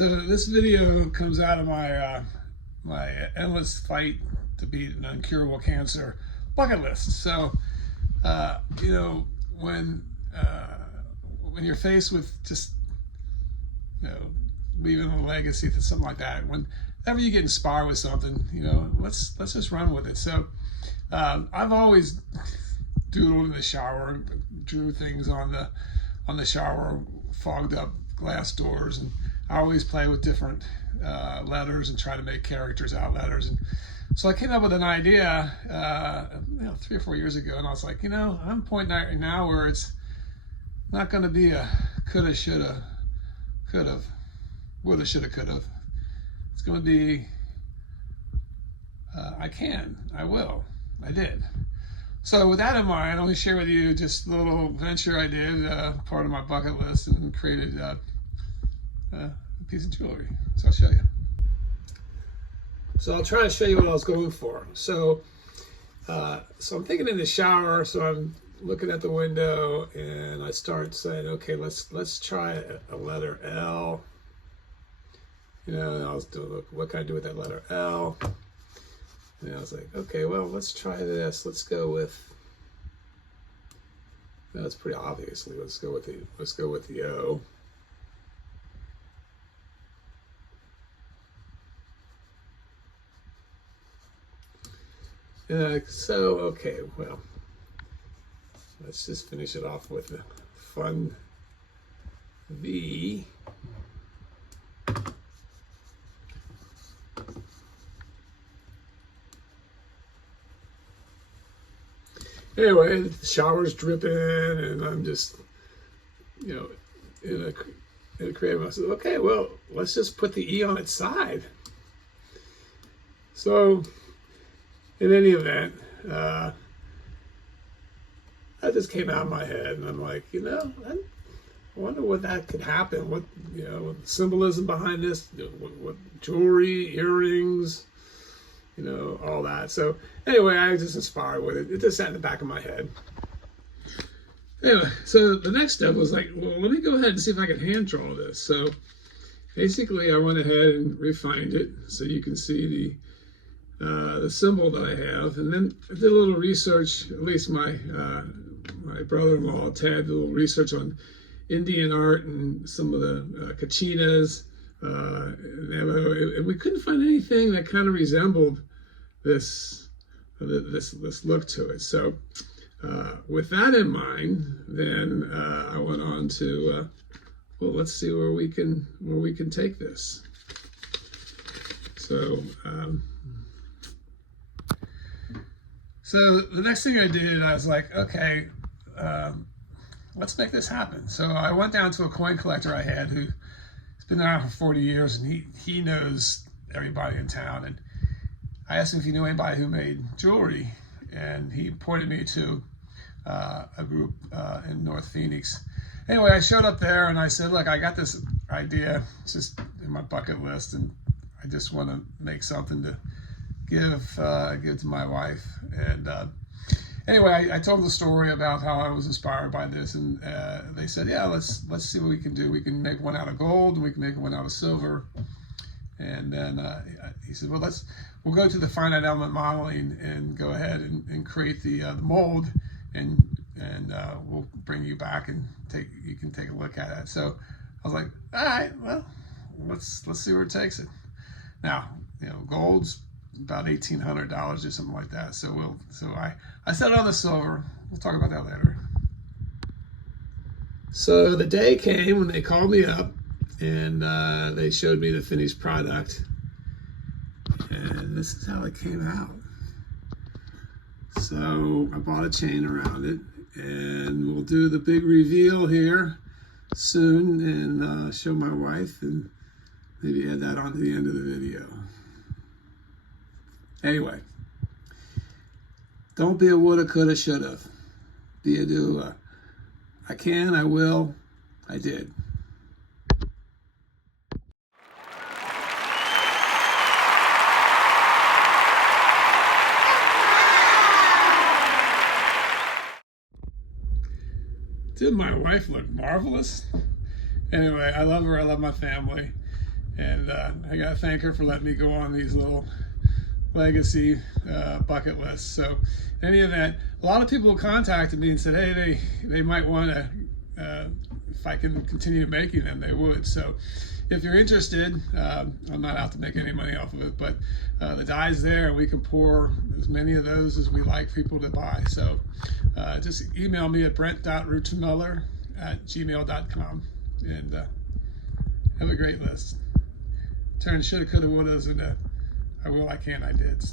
So this video comes out of my endless fight to beat an incurable cancer bucket list. So you know, when you're faced with just leaving a legacy to something like that, whenever you get inspired with something, let's just run with it. So I've always doodled in the shower, drew things on the shower, fogged up glass doors, and I always play with different letters and try to make characters out of letters. And so I came up with an idea 3 or 4 years ago, and I was like, I'm at a point now where it's not going to be a coulda, shoulda, could've, woulda, shoulda, could've. It's going to be I can, I will, I did. So with that in mind, I'm going to share with you just a little venture I did, part of my bucket list, and created a piece of jewelry. So I'll show you. So I'll try to show you what I was going for. So I'm thinking in the shower, so I'm looking at the window, and I start saying, okay, let's try a letter L. And I was doing, look, what can I do with that letter L? And I was like, okay, well, let's try this. Let's go with. That's pretty obviously. Let's go with the O. So okay, well, let's just finish it off with a fun V. Anyway, the shower's dripping, and I'm just, in a creative. I said, okay, well, let's just put the E on its side. So, in any event, that just came out of my head, and I'm like, I wonder what that could happen. What what symbolism behind this? What jewelry, earrings. All that. So anyway, I was just inspired with it. It just sat in the back of my head. Anyway, so the next step was like, well, let me go ahead and see if I can hand draw this. So basically, I went ahead and refined it so you can see the symbol that I have, and then I did a little research. At least my brother-in-law Ted did a little research on Indian art and some of the kachinas. And we couldn't find anything that kind of resembled this look to it. So with that in mind, then I went on to well, let's see where we can take this. So so the next thing I did, I was like, okay, let's make this happen. So I went down to a coin collector I had who's been around for 40 years, and he knows everybody in town. And I asked him if he knew anybody who made jewelry, and he pointed me to a group in North Phoenix. Anyway, I showed up there, and I said, look, I got this idea. It's just in my bucket list, and I just want to make something to give to my wife. And anyway, I told the story about how I was inspired by this, and they said, yeah, let's see what we can do. We can make one out of gold, and we can make one out of silver. And then he said, well, we'll go to the finite element modeling and go ahead and create the mold, and we'll bring you back and you can take a look at it. So I was like, all right, well, let's see where it takes it. Now, gold's about $1,800 or something like that. So I set on the silver. We'll talk about that later. So the day came when they called me up, and they showed me the finished product, and this is how it came out. So I bought a chain around it, and we'll do the big reveal here soon, and show my wife, and maybe add that on to the end of the video. Anyway, don't be a woulda, coulda, shoulda. Be a do. I can, I will, I did. Did my wife look marvelous? Anyway, I love her, I love my family. And I got to thank her for letting me go on these little legacy bucket lists. So in any event, a lot of people contacted me and said, hey, they might want to, if I can continue making them, they would. So if you're interested, I'm not out to make any money off of it, but the die's there, and we can pour as many of those as we like people to buy. So just email me at brent.rutenmuller@gmail.com, and have a great list. Turn shoulda, coulda, wouldas into I will, I can, I did.